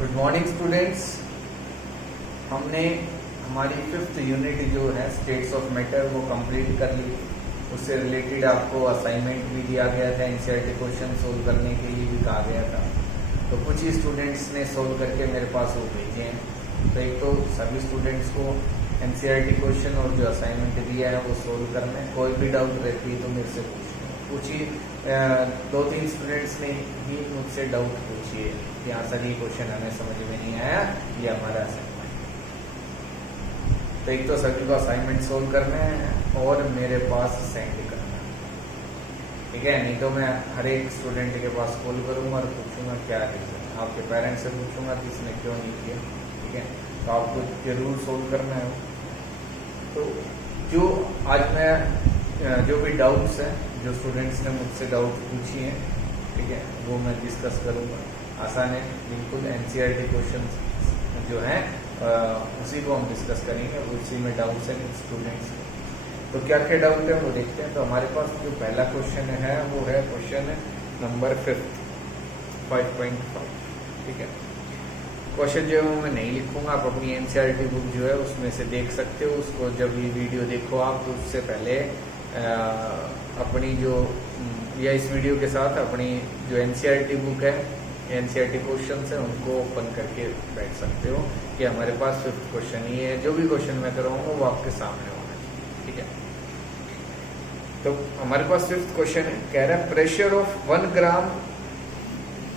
Good morning students. हमने हमारी 5th unit जो है स्टेट्स ऑफ मैटर वो कंप्लीट कर ली। उससे रिलेटेड आपको असाइनमेंट भी दिया गया था, एनसीईआरटी क्वेश्चन सोल्व करने के लिए भी कहा गया था। तो कुछ ही स्टूडेंट्स ने सोल्व करके मेरे पास वो भेजे हैं। तो एक तो सभी स्टूडेंट्स को एनसीईआरटी क्वेश्चन और जो असाइनमेंट दिया है वो सोल्व करना है। कोई भी डाउट रहती है तो मेरे से पूछिए। 2-3 स्टूडेंट्स ने ही मुझसे डाउट पूछिए कि हाँ सर ये क्वेश्चन हमें समझ में नहीं आया, ये हमारा असाइनमेंट। तो एक तो सभी को असाइनमेंट सोल्व करना है और मेरे पास सेंड करना है, ठीक है। नहीं तो मैं हर एक स्टूडेंट के पास कॉल करूंगा और पूछूंगा क्या रीजन, आपके पेरेंट्स से पूछूंगा कि इसने क्यों नहीं किया, ठीक है। तो आपको जरूर सोल्व करना है। तो जो आज मैं जो भी डाउट्स हैं, जो स्टूडेंट्स ने मुझसे डाउट पूछी हैं, ठीक है, वो मैं डिस्कस करूंगा। आसान है बिल्कुल। एनसीईआरटी क्वेश्चन जो हैं उसी को हम डिस्कस करेंगे, उसी में डाउट्स हैं स्टूडेंट्स के। तो क्या क्या डाउट है वो देखते हैं। तो हमारे पास जो पहला क्वेश्चन है वो है क्वेश्चन नंबर 5.5, ठीक है। क्वेश्चन जो है मैं नहीं लिखूंगा, आप अपनी एनसीईआरटी बुक जो है उसमें से देख सकते हो। उसको जब ये वीडियो देखो आप तो उससे पहले अपनी जो या इस वीडियो के साथ अपनी जो एनसीईआरटी बुक है, एनसीईआरटी क्वेश्चंस है, उनको ओपन करके बैठ सकते हो कि हमारे पास 5th क्वेश्चन ही है। जो भी क्वेश्चन मैं कराऊंगा वो आपके सामने होना चाहिए, ठीक है। तो हमारे पास 5th क्वेश्चन है, कह रहा है pressure of 1 gram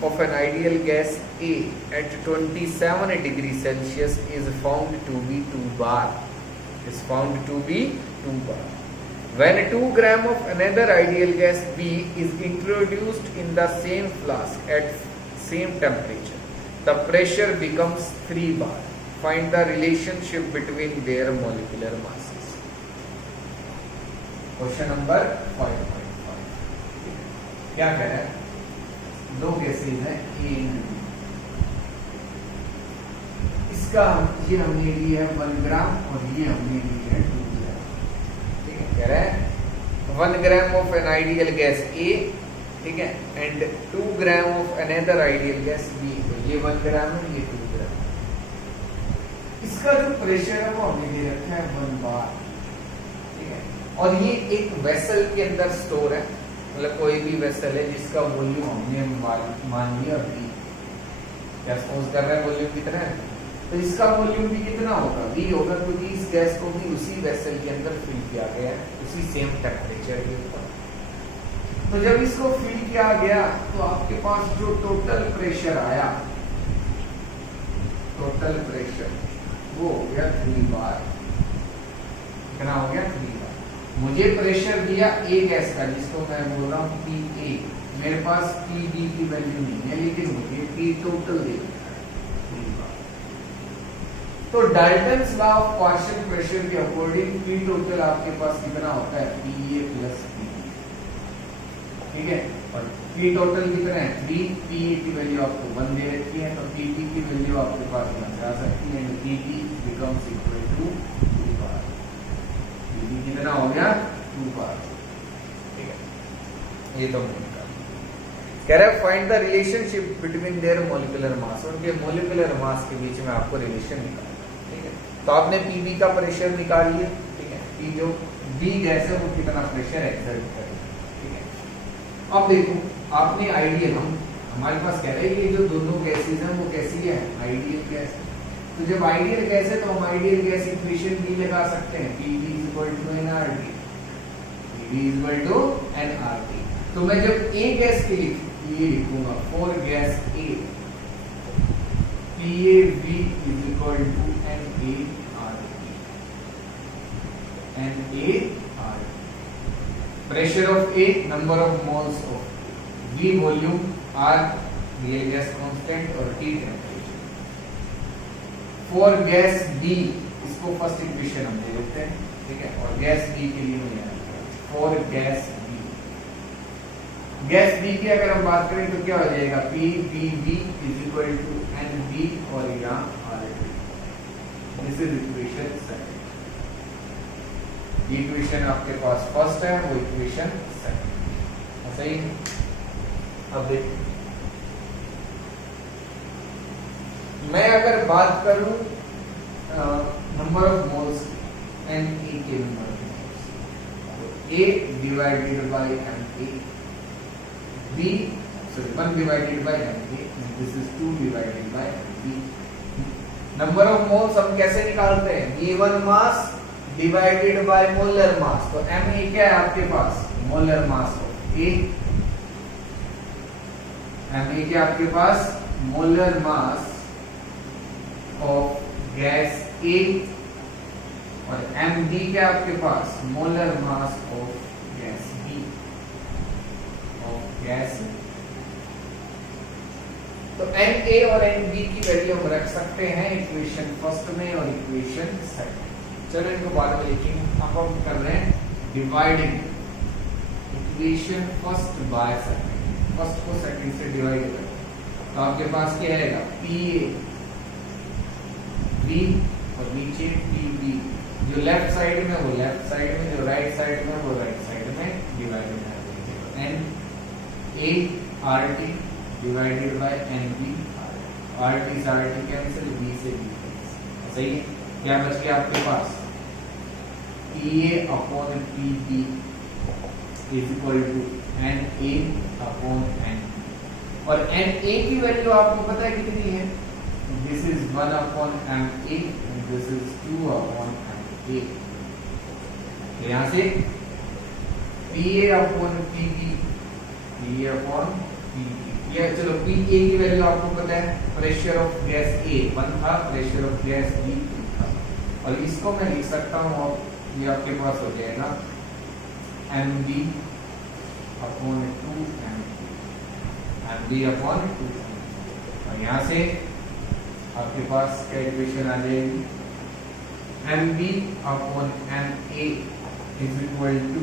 of an ideal gas A at 27 degree Celsius is found to be 2 bar. Is found to be 2 bar. When 2 gram of another ideal gas B is introduced in the same flask at same temperature, the pressure becomes 3 bar. Find the relationship between their molecular masses. Question number 5.5. क्या कह रहा है? दो gases हैं A and B. इसका ये हमने ली है 1 ग्राम और ये हमने ली है 2 ग्राम, ठीक है। कह रहा है 1 gram of an ideal gas A, ठीक है, and 2 gram of another ideal gas B. तो ये 1 ग्राम है, ये 2 ग्राम। इसका जो प्रेशर है वो हमने दे रखा है 1 बार, ठीक है। और ये एक वेसल के अंदर स्टोर है, मतलब कोई भी वेसल है जिसका वॉल्यूम हमने मान लिया V। क्या सपोज कर रहे हैं वॉल्यूम कितना है, तो इसका वॉल्यूम भी कितना होगा, V होगा, क्योंकि इस गैस को भी उसी वेसल के अंदर फिल किया गया है, उसी सेम टेम्परेचर के ऊपर। तो जब इसको फिल किया गया तो आपके पास जो टोटल प्रेशर आया, टोटल प्रेशर वो हो गया 3 बार। कितना हो गया? 3 बार। मुझे प्रेशर दिया ए गैस का, जिसको मैं बोल रहा हूँ पी ए। मेरे पास पी बी की वैल्यू नहीं है, लेकिन मुझे पी टोटल दे दिया है 3 बार। तो Dalton's law of partial pressure के अकॉर्डिंग पी टोटल आपके पास कितना होता है? पी ए प्लस पी, ठीक है। और पी टोटल कितना है? 3। पी ए की वैल्यू आपको 1 दे रखी है, तो पी बी की वैल्यू आपके पास यहाँ से आ सकती है, P B becomes equal to 2 bar. कितना हो गया? 2 बार, ठीक है। ये तो कह रहा है find the relationship between their molecular mass. उनके मॉलिक्यूलर मास के बीच में आपको रिलेशन निकालना, ठीक है। तो आपने पीबी का प्रेशर निकाल लिया, ठीक है, कि जो बी गैस है वो कितना प्रेशर एक्सर्ट करेगा, ठीक है। अब देखो आपने आइडियल, हमारे पास कह रहे हैं ये जो दोनों गैसेज हैं वो कैसी है? Ideal gas. तो जब आइडियल गैस है तो हम आइडियल गैस इक्वेशन भी लगा सकते हैं, PB equal to NRT, PB equal to NRT. तो मैं जब ए गैस के लिए ये लिखूंगा for gas A, PAV is equal to NaRT, NaRT। Pressure of A, number of moles of, V volume, R real gas constant और T temperature. For gas B, इसको first equation हम दे देते हैं, ठीक है। और गैस बी के लिए मैं for gas B, gas B की अगर हम बात करें तो क्या हो जाएगा? P B B is equal to N B और यहाँ R T. This is equation second. Equation आपके पास फर्स्ट है, वो इक्वेशन सेकंड, सही। अब देखिए मैं अगर बात करूं number of moles n A के नंबर ऑफ मोल्स, तो A divided by m A, B sorry 1 divided by m A, this is 2 divided by m B. Number of moles हम कैसे निकालते हैं? Given mass divided by molar mass. तो m A क्या है आपके पास? Molar mass of A. M A क्या आपके पास? Molar mass of gas A. और एम बी क्या आपके पास? Molar mass of gas B, of gas. तो एन ए और एन बी की वैल्यू हम रख सकते हैं इक्वेशन फर्स्ट में और इक्वेशन सेकंड। चलो इनको बाद में लिखेंगे। अब हम कर रहे हैं dividing equation first by second. First को सेकंड से डिवाइड करें तो आपके पास क्या आएगा? पी ए बी और नीचे पी बी। जो लेफ्ट साइड में वो लेफ्ट साइड में, जो राइट साइड में वो राइट साइड में डिवाइड कर देंगे। N A R T divided by n B, R T से आर टी कैंसिल, बी से बी कैंसिल। सही है? क्या बच गया आपके पास? P A upon P B is equal to n A upon n. और एन ए की वैल्यू आपको पता है कितनी है? This is 1 upon M A and this is 2 upon M A. तो यहां से P A upon P B, P A upon P B. ये चलो पी ए की वैल्यू आपको पता है, प्रेशर ऑफ गैस ए 1 था, प्रेशर ऑफ गैस बी 2 था। और इसको मैं लिख सकता हूं, अब ये आपके पास हो जाएगा M B upon 2 M B upon 2। और यहां से आपके पास क्या इक्वेशन आ जाएगी? M B upon M A is equal to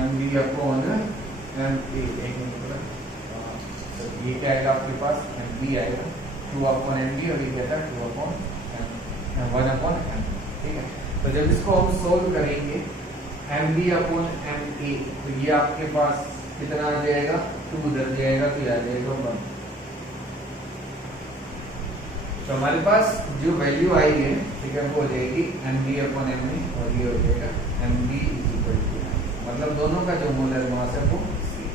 M B upon M A. ये क्या आएगा आपके पास? एम बी आएगा 2 अपॉन एम बी, और ये क्या था? 2 अपॉन एम 1 अपॉन एम। ठीक है? तो जब इसको हम सोल्व करेंगे M B upon M A, तो ये आपके पास कितना आ जाएगा? 2 उधर जाएगा तो आ जाएगा 1। तो हमारे पास जो वैल्यू आई है, ठीक है, वो हो जाएगी M B upon M A, और ये हो जाएगा M B is equal to, मतलब दोनों का जो मोलर मास है वो सेम,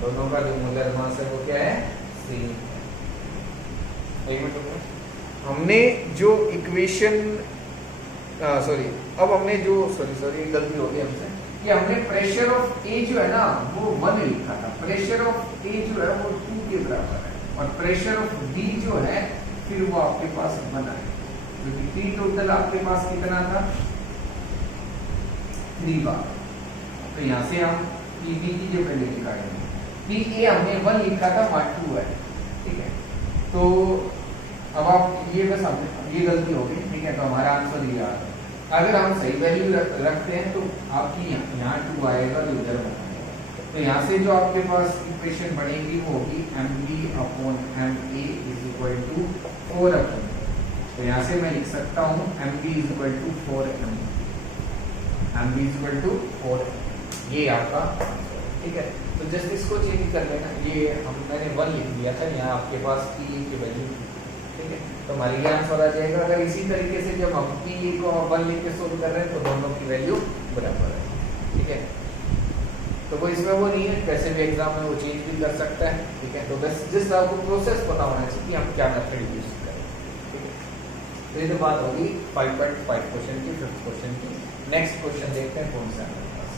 दोनों का जो मोलर मास है वो क्या है? सेम। एक मिनट, हमने जो इक्वेशन सॉरी अब हमने जो सॉरी गलती हो गई हमसे, कि हमने प्रेशर ऑफ ए जो है ना वो 1 लिखा था, प्रेशर ऑफ ए जो है वो 2 के बराबर है, और प्रेशर ऑफ बी जो है फिर वो आपके पास 1 है, क्योंकि पी टोटल आपके पास कितना था? 3 बार। तो यहाँ से हम पी बी की जो वैल्यू निकालेंगे, पी ए हमने 1 लिखा था, वहां 2 है। ठीक है, तो अब आप ये बस ये गलती हो गई। ठीक है, तो हमारा आंसर ये आ रहा है। अगर हम सही वैल्यू रखते हैं तो आपकी यहाँ 2 आएगा, जो इधर बनाएगा। तो यहाँ से जो आपके पास इक्वेशन बनेगी वो होगी M B upon M A is equal to 4 upon. तो यहाँ से मैं लिख सकता हूँ M B is equal to 4 M B is equal to 4। ये आपका, ठीक है। तो जस्ट इसको चेंज कर लेना, ये मैंने 1 लिख दिया था, यहाँ आपके पास पी ए की वैल्यू, ठीक है। तो हमारी ये आंसर आ जाएगा। अगर इसी तरीके से जब हम पी ए को 1 लिख के सोल्व कर रहे हैं तो दोनों की वैल्यू बराबर है, ठीक है। तो वो इसमें वो नहीं है, कैसे भी एग्जाम में वो चेंज भी कर सकता है, ठीक है। तो बस जिस आपको प्रोसेस पता होना चाहिए कि हम क्या मेथड यूज करें, ठीक है। तो ये तो बात होगी 5.5 क्वेश्चन की, 5th क्वेश्चन की। नेक्स्ट क्वेश्चन देखते हैं कौन सा है हमारे पास।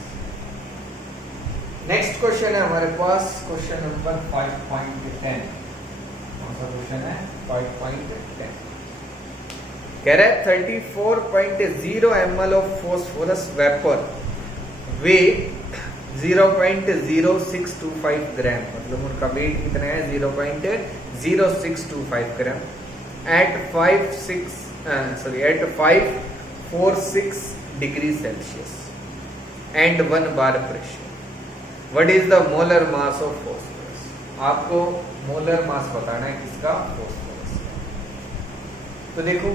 नेक्स्ट क्वेश्चन है हमारे पास क्वेश्चन नंबर 5.10। कौन सा क्वेश्चन है? 5.10। कह रहा है 34.0 ml of phosphorus vapour weigh 0.0625 gram, मतलब उनका वेट कितना है? 0.0625 gram at 546 degree Celsius and 1 bar pressure. What is the molar mass of phosphorus? आपको मोलर मास बताना है किसका? फॉस्फोरस। तो देखो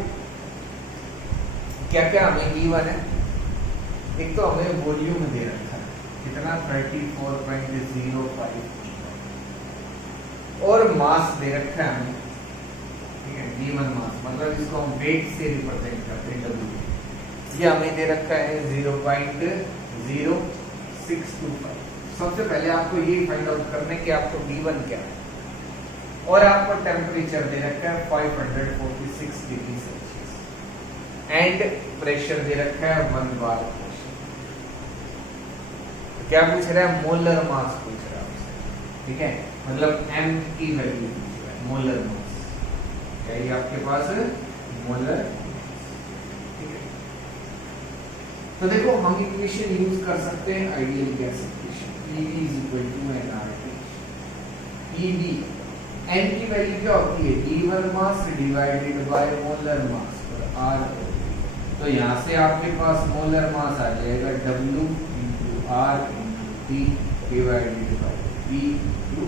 क्या क्या हमें गिवन है। एक तो हमें वॉल्यूम दे रखा है कितना? 34.05 और मास दे रखा है हमें ठीक है, D1 मास मतलब इसको हम वेट से रिप्रेजेंट करते हैं W। ये हमें दे रखा है 0.0625। सबसे पहले आपको ये फाइंड आउट करना है कि आपको D1 क्या है, और आपको टेम्परेचर दे रखा है 546 डिग्री सेल्सियस एंड प्रेशर दे रखा है 1 बार प्रेशर। तो क्या पूछ रहा है, मोलर मास पूछ रहा है आपसे, ठीक है, मतलब m की वैल्यू पूछ रहा है, मोलर मास चाहिए आपके पास, मोलर। ठीक है, तो देखो हम इक्वेशन यूज कर सकते हैं ideal gas equation, EB = nRT। EB n की वैल्यू क्या होती है, D1 mass divided by molar मास और R। तो यहाँ से आपके पास मोलर मास आ जाएगा W × R × T divided by P ×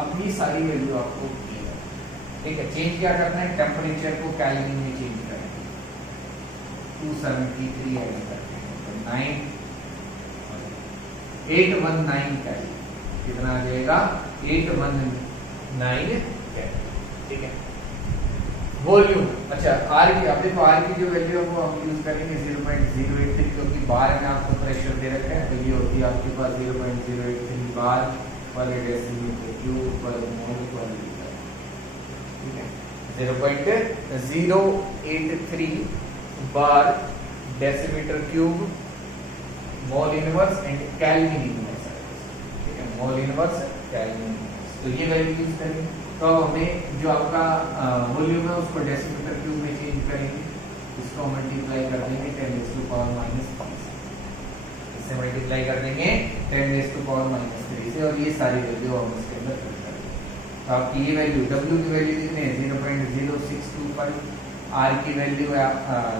अब ये सारी वैल्यू आपको ठीक है, चेंज क्या करना है, टेम्परेचर को केल्विन में चेंज करना है। 273 ऐड करते हैं तो 819 केल्विन, कितना आ जाएगा 819 केल्विन। ठीक है, वॉल्यूम, अच्छा आर की, अब देखो आर की जो वैल्यू है वो हम यूज करेंगे 0.083, क्योंकि बार में आपको प्रेशर दे रखा है, तो ये होती है आपके पास 0.083 बार पर डेसिमीटर क्यूब पर मोल पर लीटर। ठीक है, 0.083 bar decimetre cube mol inverse and kelvin inverse. ठीक है, मोल इनवर्स केल्विन इनवर्स, तो ये वैल्यू यूज करेंगे। तो हमें जो आपका वॉल्यूम है उसको डेसिमीटर क्यूब में चेंज करेंगे, इसको मल्टीप्लाई कर देंगे 10⁻⁵ इससे मल्टीप्लाई कर देंगे 10⁻⁻³ से, और ये सारी वैल्यू हम इसके अंदर फिल करेंगे। तो आपकी ये वैल्यू W की वैल्यू कितनी है 0.0625, R की वैल्यू है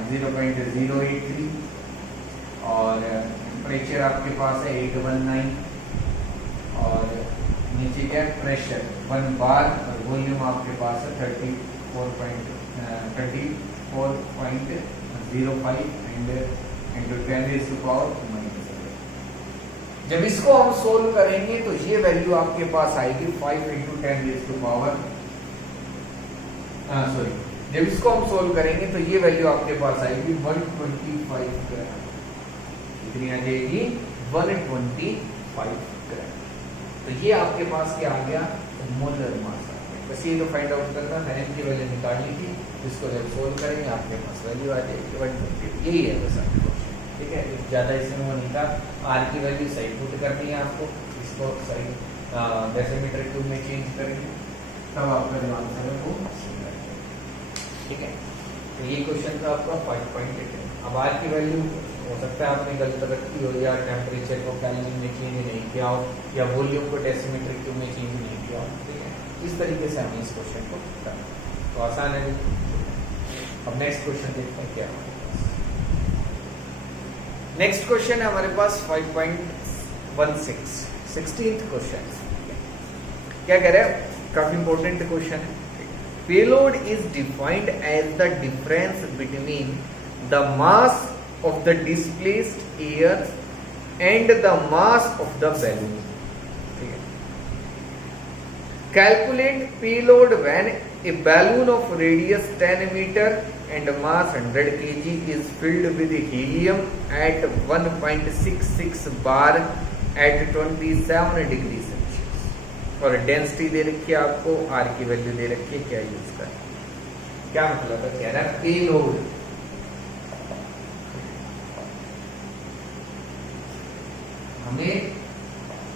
0.083 और टेम्परेचर आपके पास है 819 और नीचे क्या है प्रेशर 1 बार और वॉल्यूम आपके पास है 34.05 एंड into 10⁻⁻⁷। जब इसको हम सोल्व करेंगे तो ये वैल्यू आपके पास आएगी 5 × 10⁻⁻, सॉरी, जब इसको हम सोल्व करेंगे तो ये वैल्यू आपके पास आएगी 125 ग्राम। कितनी आ जाएगी 125 ग्राम। तो ये आपके पास क्या आ गया, मोलर मास आ गया। बस ये तो फाइंड आउट करना था, m की वैल्यू निकालनी थी, इसको जब सोल्व करेंगे आपके पास वैल्यू आ जाएगी 120। यही है बस आपके पास, ठीक है, ज़्यादा इसमें वो नहीं था। R की वैल्यू सही पुट करनी है आपको, इसको सही डेसिमीटर क्यूब में चेंज करेंगे, तब आपका जो आंसर है वो सही आएगा। ठीक है, तो ये क्वेश्चन था आपका 5.8। अब R की वैल्यू हो सकता है आपने गलत रखी हो, या टेम्परेचर को केल्विन में चेंज नहीं किया हो, या वॉल्यूम को डेसिमीटर क्यूब में चेंज नहीं किया हो। ठीक है, इस तरीके से हमें इस क्वेश्चन को करना, तो आसान है। अब नेक्स्ट क्वेश्चन देखते हैं क्या हमारे पास। नेक्स्ट क्वेश्चन है हमारे पास 5.16, 16th क्वेश्चन। क्या कह रहे हैं, काफी इंपॉर्टेंट क्वेश्चन है। Payload is defined as the difference between the mass of the displaced air and the mass of the balloon. Calculate payload when a balloon of radius 10 meter and mass 100 kg is filled with helium at 1.66 bar at 27 degree Celsius। और density दे रखी है आपको, R की value दे रखी है, क्या use करें, क्या मतलब है, कह रहा है पेलोड। हमें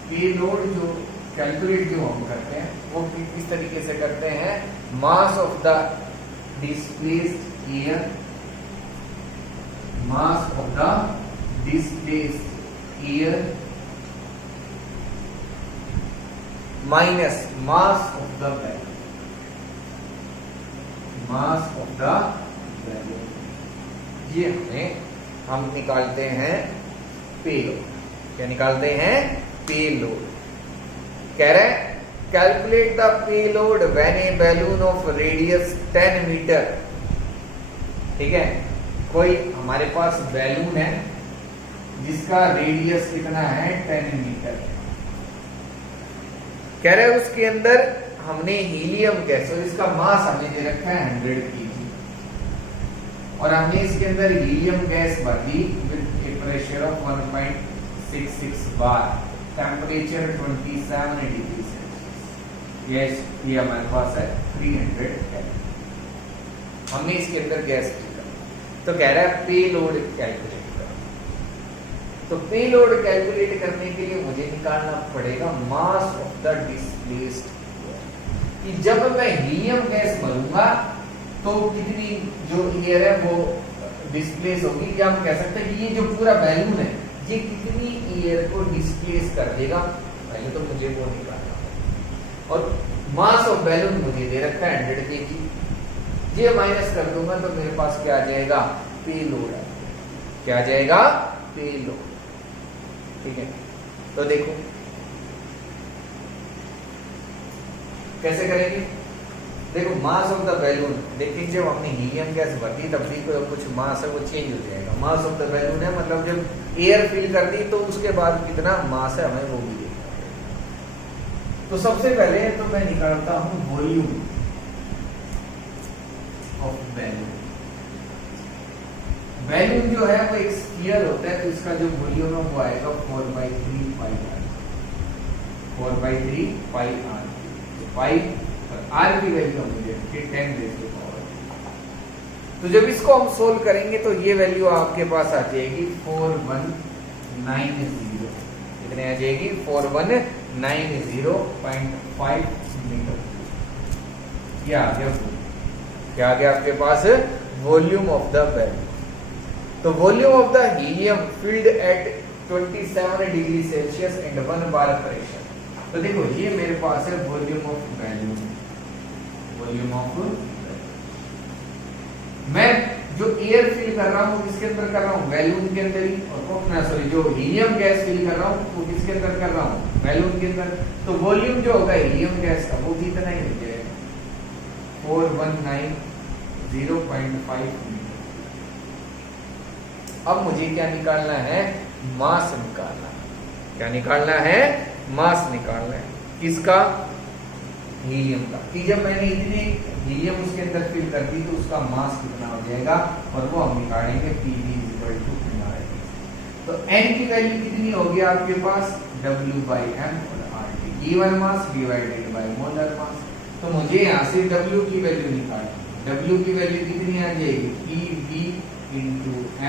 पेलोड जो कैलकुलेट जो हम करते हैं वो किस तरीके से करते हैं, mass of the displaced air, mass of the displaced air minus mass of the balloon, mass of the balloon, ये हम निकालते हैं पेलोड। क्या निकालते हैं, पेलोड। कह रहे हैं calculate the payload when a balloon of radius 10 metre. ठीक है, कोई हमारे पास बैलून है जिसका रेडियस कितना है 10 मीटर। कह रहे हैं उसके अंदर हमने हीलियम गैस और इसका मास हमें दे रखा है 100 kg और हमने इसके अंदर हीलियम गैस भर दी with a pressure of 1.66 bar, temperature 27 degree Celsius. ये हमारे पास है 300 केल्विन। हमने इसके अंदर गैस डाला तो कह रहा है पेलोड कैलकुलेट करो। तो पेलोड कैलकुलेट करने के लिए मुझे निकालना पड़ेगा मास ऑफ द डिस्प्लेस्ड, कि जब मैं हीलियम गैस भरूंगा तो कितनी जो एयर है वो डिस्प्लेस होगी, या हम कह सकते हैं कि ये जो पूरा बैलून है ये कितनी एयर को डिस्प्लेस कर देगा। पहले तो मुझे वो निकालना है और मास ऑफ बैलून मुझे दे रखा है 100 kg, ये माइनस कर दूंगा तो मेरे पास क्या आ जाएगा, पेलोड। क्या आ जाएगा, पेलोड। ठीक है, तो देखो कैसे करेंगे। देखो मास ऑफ द बैलून, लेकिन जब हमने हीलियम गैस भर दी तब भी कुछ मास है वो चेंज हो जाएगा। मास ऑफ द बैलून है मतलब जब एयर फिल कर दी तो उसके बाद कितना मास है हमें वो भी देखना पड़ेगा। तो सबसे पहले तो मैं निकालता हूं वॉल्यूम ऑफ बैलून। बैलून जो है वो एक स्फीयर होता है तो इसका जो वॉल्यूम है वो आएगा 4/3 पाई आर। 4/3 pi are. पाई और आर की वैल्यू हमें दे रखी है 10⁻⁴। तो जब इसको हम सोल्व करेंगे तो ये वैल्यू आपके पास आ जाएगी 4190। कितने आ जाएगी, 4190.5 मीटर। ये आ गया, क्या आ गया आपके पास, वॉल्यूम ऑफ द बैलून। तो volume of the helium filled at 27 degree Celsius and 1 bar pressure. तो देखो ये मेरे पास है volume of balloon. Volume of मैं जो एयर फिल कर रहा हूँ किसके अंदर कर रहा हूँ, बैलून के अंदर ही। और सॉरी जो हीलियम गैस फिल कर रहा हूँ वो किसके अंदर कर रहा हूँ, बैलून के अंदर। तो वॉल्यूम जो होगा हीलियम गैस का वो भी इतना ही हो जाएगा 4190.5 मीटर। अब मुझे क्या निकालना है, मास निकालना है। क्या निकालना है, मास निकालना है। किसका, हीलियम का। कि जब मैंने इतनी हीलियम उसके अंदर फिल कर दी तो उसका मास कितना हो जाएगा और वो हम निकालेंगे Pv = nRT। तो n की वैल्यू कितनी होगी आपके पास, W/m और RT, given mass divided by molar mass. तो मुझे यहाँ से W की वैल्यू निकालनी है। W की वैल्यू कितनी आ जाएगी, Pv ×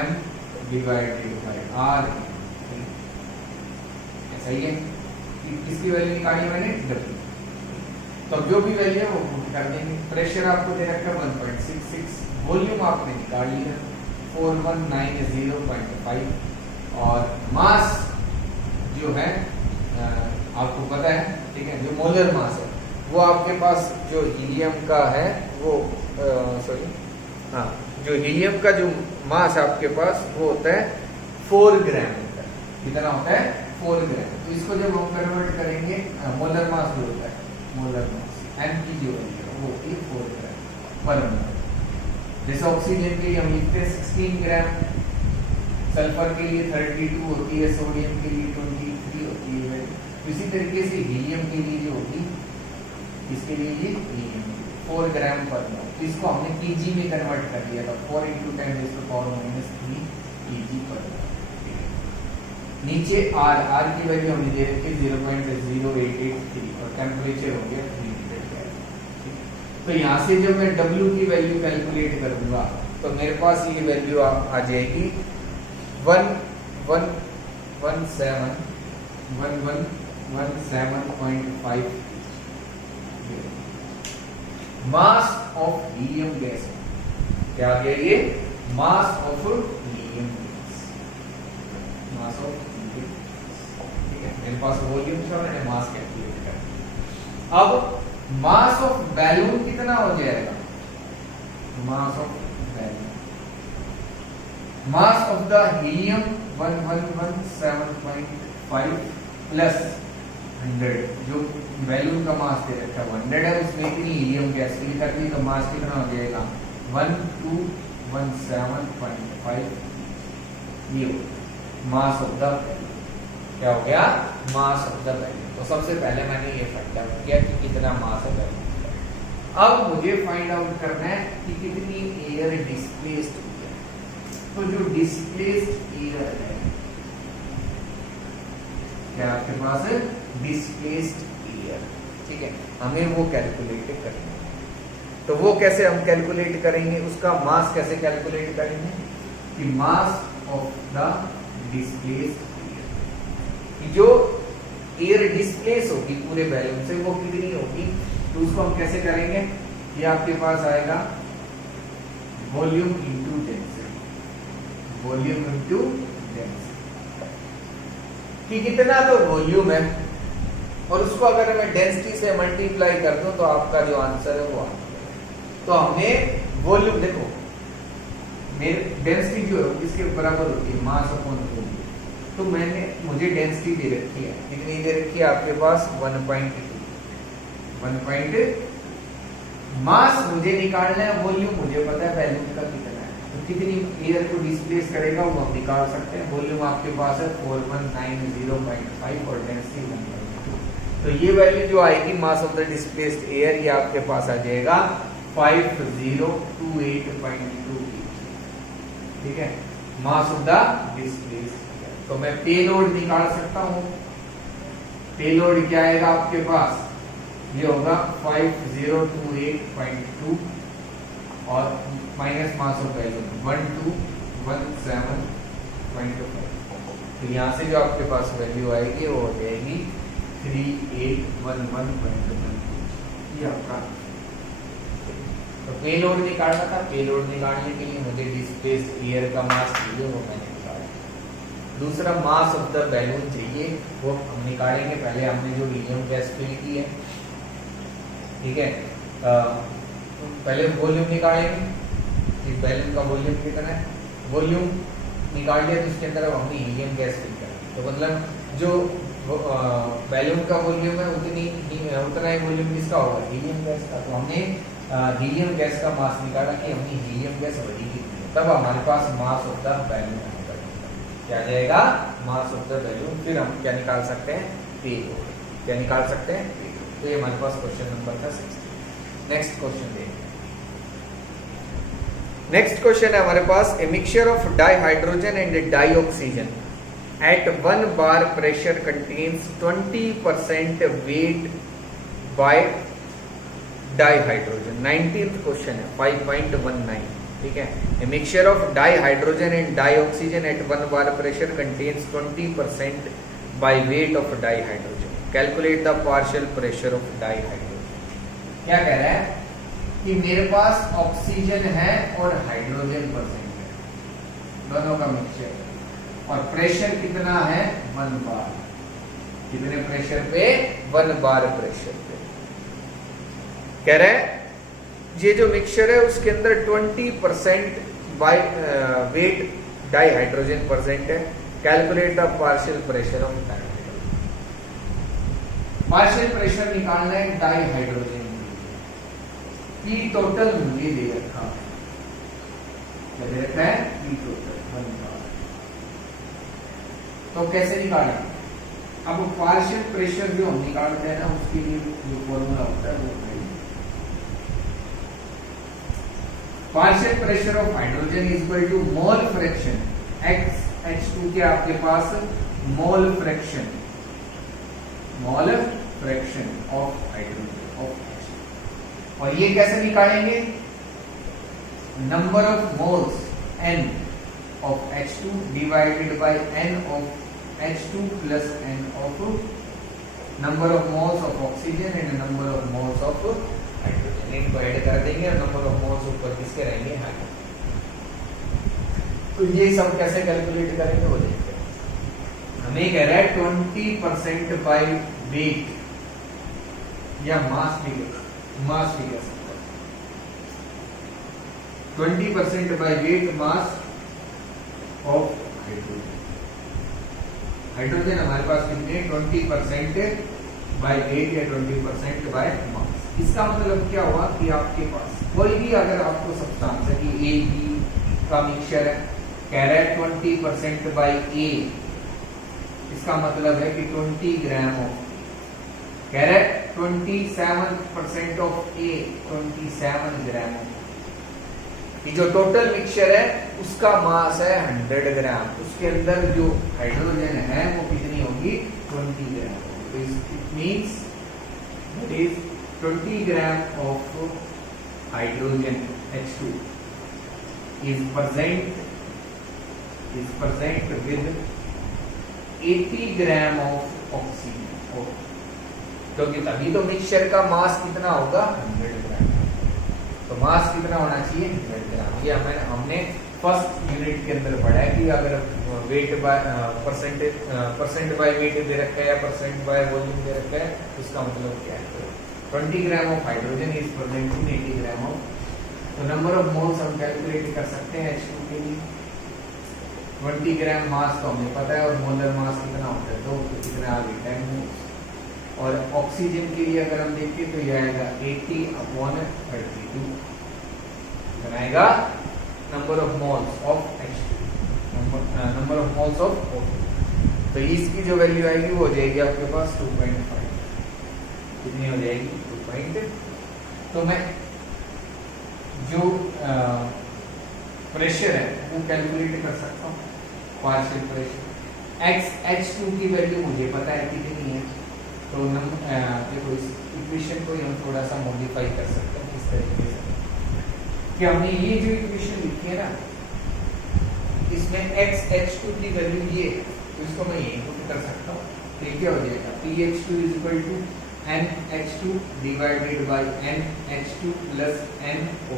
m divided by R। ऐसा ही है, किसकी वैल्यू निकाली मैंने, W। तो जो भी वैल्यू है वो पुट कर देंगे। प्रेशर आपको दे रखा है 1.66, वॉल्यूम आपने निकाल लिया 4190.5 और मास जो है आपको पता है, ठीक है, जो मोलर मास है वो आपके पास जो हीलियम का है वो जो हीलियम का जो मास आपके पास वो होता है 4 ग्राम होता है। कितना होता है, 4 ग्राम। तो इसको जब हम कन्वर्ट करेंगे, मोलर मास जो होता है, मोलर मास m की जो वैल्यू है वो होती है 4 ग्राम पर मोल। जैसे ऑक्सीजन के लिए हम लिखते हैं 16 ग्राम, सल्फर के लिए 32 होती है, सोडियम के लिए 23 होती है। इसी तरीके से हीलियम के लिए जो होती है, इसके लिए ये हीलियम 4 ग्राम पर मोल। इसको हमने kg में कन्वर्ट कर दिया था, 4 × 10⁻³ kg पर मोल। नीचे R की वैल्यू हमने दे रखी है 0.0883 और टेम्परेचर हो गया 300 केल्विन। तो यहाँ से जब मैं W की वैल्यू कैलकुलेट करूंगा तो मेरे पास ये वैल्यू आ जाएगी 1117.5 मास ऑफ हीलियम गैस। क्या आ गया ये, mass of helium gas, mass of helium. ठीक है, मेरे पास वॉल्यूम था, मैंने मास कैलकुलेट कर। अब मास ऑफ बैलून कितना हो जाएगा, mass of balloon, mass of the helium 1117.5 plus 100। जो बैलून का मास दे रखा है 100 है, उसमें इतनी हीलियम गैस फिल कर दी तो मास कितना हो जाएगा 1217.5। ये मास ऑफ द बैलून। क्या हो गया, मास ऑफ द बैलून। तो सबसे पहले मैंने ये फाइंड आउट किया कि कितना मास है बैलून का। अब मुझे फाइंड आउट करना है कि कितनी एयर डिस्प्लेस्ड हुई है। तो जो डिस्प्लेस्ड एयर है, क्या आपके पास है डिस्प्लेस्ड एयर, ठीक है, हमें वो कैलकुलेट करना है। तो वो कैसे हम कैलकुलेट करेंगे, उसका मास कैसे कैलकुलेट करेंगे कि mass of the displaced air, जो एयर डिस्प्लेस होगी पूरे बैलून से वो कितनी होगी, तो उसको हम कैसे करेंगे, ये आपके पास आएगा volume into density, volume into density, कि कितना तो वॉल्यूम है और उसको अगर मैं डेंसिटी से मल्टीप्लाई कर दूं तो आपका जो आंसर है वो आ जाएगा। तो हमने वॉल्यूम देखो, मेरे डेंसिटी जो है इसके बराबर होती है मास अपॉन वॉल्यूम। तो मुझे डेंसिटी दे रखी है, कितनी दे रखी है आपके पास 1.2 मास मुझे निकालना है, वॉल्यूम मुझे पता है बैलून का कितना है, तो कितनी एयर को डिस्प्लेस करेगा वो हम निकाल सकते हैं। वॉल्यूम आपके पास है 4190.5 और डेंसिटी 1.2। तो ये वैल्यू जो आएगी mass of the displaced air, ये आपके पास आ जाएगा 5028.2, ठीक है, मास ऑफ द डिस्प्लेस्ड। तो मैं पेलोड निकाल सकता हूं। पेलोड क्या आएगा आपके पास, ये होगा 5028.2 और माइनस मास ऑफ बैलून 1217.5। तो यहां से जो आपके पास वैल्यू आएगी वो हो जाएगी 3811.12, ये आपका। तो पेलोड निकालना था, पेलोड निकालने के लिए मुझे डिस्प्लेस्ड एयर का मास चाहिए, वो मैंने निकाला। दूसरा मास ऑफ द बैलून चाहिए, वो हम निकालेंगे। पहले हमने जो हीलियम गैस फिल की है, ठीक है, पहले वॉल्यूम निकालेंगे कि बैलून का वॉल्यूम कितना है। वॉल्यूम निकाल लिया तो इसके अंदर हमने हीलियम गैस फिल करेंगे, तो मतलब जो बैलून का वॉल्यूम है उतना ही वॉल्यूम किसका होगा, हीलियम गैस का। तो हमने हीलियम गैस का मास निकाला कि हमने हीलियम गैस भरी कितनी है, तब हमारे पास मास ऑफ द बैलून क्या जाएगा, मास ऑफ द बैलून। फिर हम क्या निकाल सकते हैं, पेलोड, क्या निकाल सकते हैं, पेलोड। तो ये हमारे पास क्वेश्चन नंबर था 60। नेक्स्ट क्वेश्चन देखिए। नेक्स्ट क्वेश्चन है हमारे पास, a mixture of dihydrogen and dioxygen at 1 bar pressure contains 20% weight by dihydrogen। 19th question है 5.19, ठीक है। A mixture of dihydrogen and dioxygen at 1 bar pressure contains 20% by weight of dihydrogen. Calculate the partial pressure of dihydrogen. क्या कह रहा है कि मेरे पास oxygen है और हाइड्रोजन परसेंट है, दोनों का मिक्सचर, और प्रेशर कितना है 1 बार। कितने प्रेशर पे, 1 बार प्रेशर पे। कह रहे हैं ये जो मिक्सचर है उसके अंदर 20% by weight dihydrogen percent है। Calculate the partial pressure of dihydrogen. Partial pressure निकालना है डाई हाइड्रोजन की, टोटल मुझे दे रखा है, क्या दे रखा है, की टोटल 1 बार। तो कैसे निकालें, अब पार्शियल प्रेशर जो हम निकालते हैं ना, उसके लिए जो फॉर्मूला होता है वो partial pressure of hydrogen is equal to mole fraction H2 के आपके पास mole fraction of hydrogen of H2। और ये कैसे निकालेंगे, number of moles N of H2 divided by N of H2 plus N of number of moles of oxygen and number of moles of hydrogen। इनको add कर देंगे और number of moles ऊपर किसके रहेंगे, हाइड्रोजन। तो ये सब कैसे कैलकुलेट करेंगे वो देखते हैं। हमें कह रहा है 20% बाय वेट या मास भी कह सकते हैं, 20% by weight mass of hydrogen. Hydrogen हमारे पास कितने, 20% बाय वेट या 20% बाय मास। इसका मतलब क्या हुआ कि आपके पास कोई भी अगर आपको सब्सटेंस है कि ए बी का मिक्सचर है, कह रहा है 20% बाय ए, इसका मतलब है कि 20 ग्राम ऑफ कह रहे 27% ऑफ ए, 27 ग्राम। ये जो टोटल मिक्सचर है उसका मास है 100 ग्राम, उसके अंदर जो हाइड्रोजन है वो कितनी होगी 20 ग्राम। तो it means that is 20 gram of hydrogen H2 is present with 80 gram of oxygen. क्योंकि तभी तो मिक्सचर का मास कितना होगा 100 ग्राम। तो मास कितना होना चाहिए 100 ग्राम। ये हमने फर्स्ट यूनिट के अंदर पढ़ा है कि अगर weight by percent by weight दे रखा है या परसेंट बाय वॉल्यूम दे रखा है, उसका मतलब क्या है। 20 gram of hydrogen is present in 80 gram of. तो नंबर ऑफ मोल्स हम कैलकुलेट कर सकते हैं H2 के लिए। 20 ग्राम मास तो हमें पता है और मोलर मास कितना होता है 2, तो कितना आ गया 10 मोल्स। और ऑक्सीजन के लिए अगर हम देखें तो यह आएगा 80/32 बनाएगा number of moles of H2, number of moles of O2। तो इसकी जो वैल्यू आएगी वो हो जाएगी आपके पास 2.5। कितनी हो जाएगी 2.5। तो मैं जो प्रेशर है वो कैलकुलेट कर सकता हूँ, पार्शियल प्रेशर। H2 की वैल्यू मुझे पता है कितनी है। तो देखो इस इक्वेशन को हम थोड़ा सा मॉडिफाई कर सकते हैं किस तरीके से कि हमने ये जो इक्वेशन लिखी है ना, इसमें H2 की वैल्यू ये, तो इसको मैं यही पुट कर सकता हूँ। तो क्या हो जाएगा PH2 is equal to NH2 divided by NH2 plus NO2,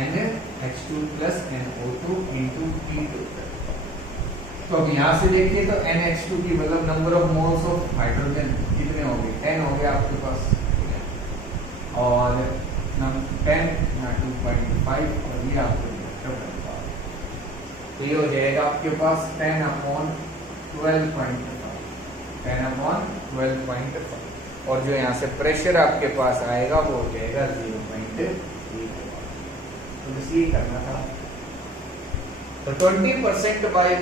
NH2 plus NO2 into P2। तो अब यहाँ से देखिए तो NH2 की मतलब number of moles of hydrogen कितने हो गए 10 हो गए आपके पास, और 10 यहाँ 2.5 और ये आपको 2.5। तो ये हो जाएगा आपके पास 10/12.5, 10/12.5। और जो यहाँ से प्रेशर आपके पास आएगा वो हो जाएगा 0.8। तो बस ये करना था। तो 20% बाय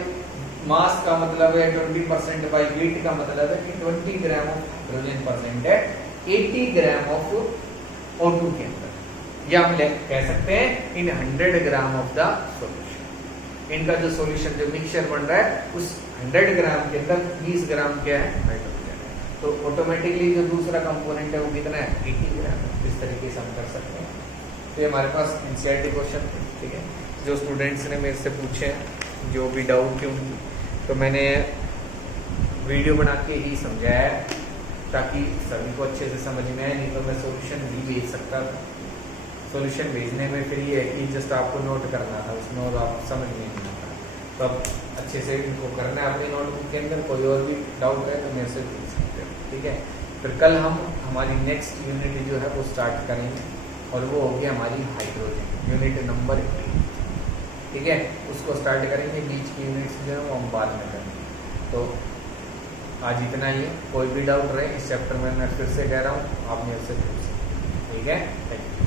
मास का मतलब है 20% बाय वेट का मतलब है कि 20 ग्राम ऑफ हाइड्रोजन प्रेजेंट है 80 ग्राम ऑफ O2 के अंदर। या हम कह सकते हैं इन 100 ग्राम ऑफ द सॉल्यूशन। इनका जो सॉल्यूशन जो मिक्सचर बन रहा है उस 100 ग्राम के अंदर 20 ग्राम क्या है हाइड्रोजन है। तो ऑटोमेटिकली जो दूसरा कंपोनेंट है वो कितना है 80 ग्राम। इस तरीके से हम कर सकते हैं। तो ये हमारे पास एनसीईआरटी क्वेश्चन, ठीक है, जो स्टूडेंट्स ने मेरे से पूछे जो भी डाउट थे उनकी, तो मैंने वीडियो बना के ही समझाया है ताकि सभी को अच्छे से समझ में आए। नहीं तो मैं सॉल्यूशन भी भेज सकता था। सॉल्यूशन भेजने में फिर ये है कि जस्ट आपको नोट करना था, उसमें और आप समझ में नहीं आता। तो अब अच्छे से इनको करना है अपने नोटबुक के अंदर। कोई और भी डाउट है तो मेरे से पूछ सकते हो, ठीक है। फिर कल हम हमारी नेक्स्ट यूनिट जो है वो स्टार्ट करेंगे और वो होगी हमारी हाइड्रोजन यूनिट नंबर 8, ठीक है। उसको स्टार्ट करेंगे। बीच की यूनिट्स जो है वो हम बाद में करेंगे। तो आज इतना ही है। कोई भी डाउट रहे इस चैप्टर में मैं फिर से कह रहा हूँ आप मेरे से पूछ सकते हैं, ठीक है। Thank you.